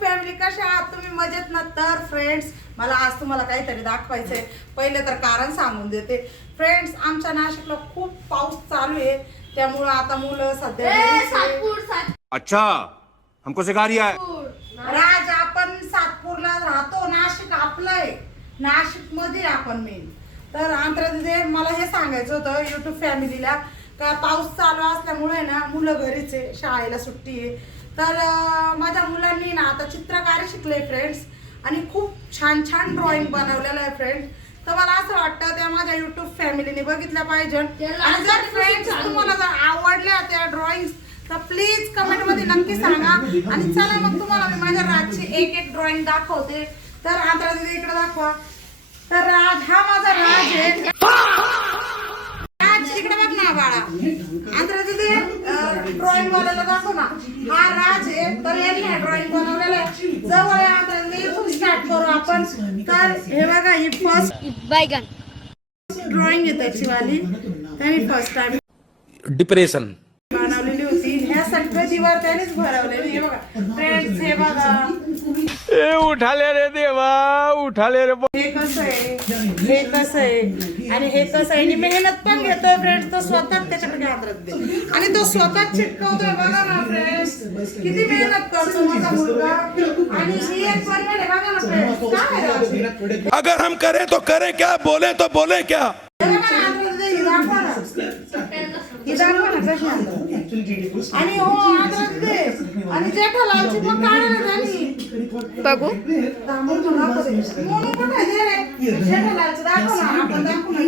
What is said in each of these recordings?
Family, कशा आहात तुम्ही? मजेत ना? तर फ्रेंड्स, मला आज तुम्हाला काहीतरी दाखवायचंय. पहिले तर कारण सांगून देते फ्रेंड्स, आमच्या नाशिकला खूप पाऊस चालू आहे, त्यामुळे आता मुलं सध्या अच्छा हमको सिखा रिया है. राज, आपण सातपूरला राहतो. नाशिक आपलं आहे, नाशिक मध्ये आपण मेन. तर आंतरदिदे मला हे सांगायचं होतं युट्यूब फॅमिलीला का पाऊस चालू असल्यामुळे ना मुलं घरीच आहे, शाळेला सुट्टी आहे. तर माझ्या मुलांनी ना आता चित्रकारी शिकले फ्रेंड्स, आणि खूप छान छान ड्रॉइंग बनवलेलं आहे फ्रेंड्स. तर मला असं वाटतं त्या माझ्या युट्यूब फॅमिलीने बघितल्या पाहिजे. आणि जर फ्रेंड्स तुम्हाला जर आवडल्या त्या ड्रॉइंग्स तर प्लीज कमेंट मध्ये नक्की सांगा. आणि चला मग तुम्हाला मी माझ्या राजची एक एक ड्रॉइंग दाखवते. तर आंतरदिदे इकडे दाखवा. तर राज, हा माझा राज आहे. राज इकडे बघ ना बाळा. आंतरदिदे ड्रॉइंग वाल्याला दाखव ना. हा राज आहे. तर यांनी ड्रॉइंग बनवलेलं आहे. जवळ आहे आंतरदिदे, इथून स्टार्ट करू आपण. तर हे बघा, ही फर्स्ट ड्रॉइंग आहे त्याची वाली. त्यांनी फर्स्ट टाइम डिप्रेशन बनवलेली होती. ह्या सगळ्या दिवार त्यानेच भरवलेली. हे बघा फ्रेंड्स, हे बघा. उठाले रे देवा, उठाले रे. हे कसं आहे, हे कसं आहे, आणि हे कसं आहे. मेहनत पण घेतोय फ्रेंड्स तो स्वतः, त्याच्याकडे हात दे आणि तो स्वतः चिटकवतोय. बघा ना फ्रेंड्स, किती मेहनत करतो माझा मुलगा. आणि ही एक बनवले बघा ना फ्रेंड्स, काय आहे. अगर हम करें तो करें क्या, बोले तो बोले क्या. आणि हो आंतरदिदे, आणि जेठालालची पण काढायला त्यांनी बघू मोनू कुठे आहे रे? जेठालालचं दाखव ना, आपण दाखवू ना.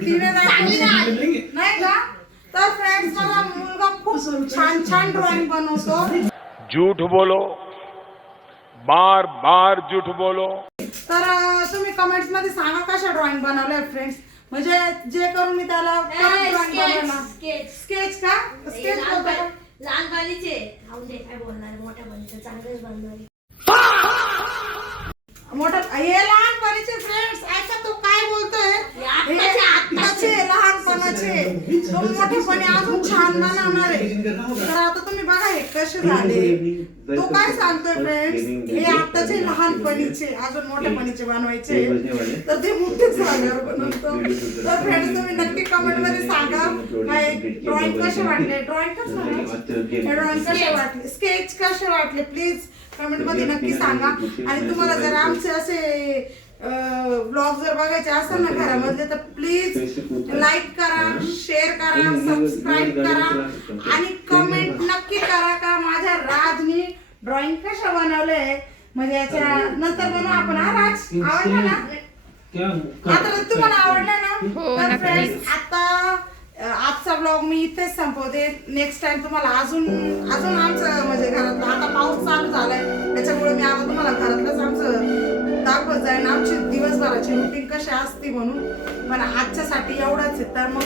तिने दाखवली नाही का? तर फ्रेंड्स, मला मुलगा खूप छान छान ड्रॉइंग बनवतो. झूठ बोलो, बार बार झूठ बोलो. तर तुम्ही कमेंट्स मध्ये सांगा कशा ड्रॉइंग बनवल्या फ्रेंड्स, म्हणजे जे करून मी त्याला स्केच का स्केच लहान बालीचे काय बोलणार, मोठ्या बालीचे चांगलेच बनणार. मोठा हे लहानपणीचे फ्रेंड्स, ऐका तो काय बोलतोय. आत्ताचे लहानपणाचे, तो मोठेपणी अजून छान बनवणार आहे. तर आता तुम्ही बघा हे कसे झाले. तो काय सांगतोय फ्रेंड्स, हे आत्ताचे लहानपणीचे अजून मोठेपणीचे बनवायचे, तर ते मोठे झाल्यावर बनवतो. तर फ्रेंड्स, तुम्ही नक्की कमेंट मध्ये सांगा ड्रॉइंग कसे वाटले, ड्रॉइंग कसे वाटले, स्केच कसे वाटले, प्लीज कमेंट मध्ये नक्की सांगा. आणि तुम्हाला जर आमचे असे ब्लॉग जर बघायचे असेल ना घरामधले, तर प्लीज लाईक करा, शेअर करा, सबस्क्राईब करा, आणि कमेंट नक्की करा का माझ्या राजनी ड्रॉइंग कशा बनवलंय. म्हणजे याच्या नंतर बनवू आपण. हा राज, आवडला ना? आता तुम्हाला आवडला ना? तर फ्रेंड्स, आता आजचा ब्लॉग मी इथेच संपवते. नेक्स्ट टाइम तुम्हाला अजून आमचं म्हणजे घरातलं, आता पाऊस चालू झालाय त्याच्यामुळे मी आता तुम्हाला घरातलंच आमचं दाखवत जाईन, आमची दिवसभराची रुटीन कशी असते म्हणून. पण आजच्यासाठी एवढंच आहे. तर मग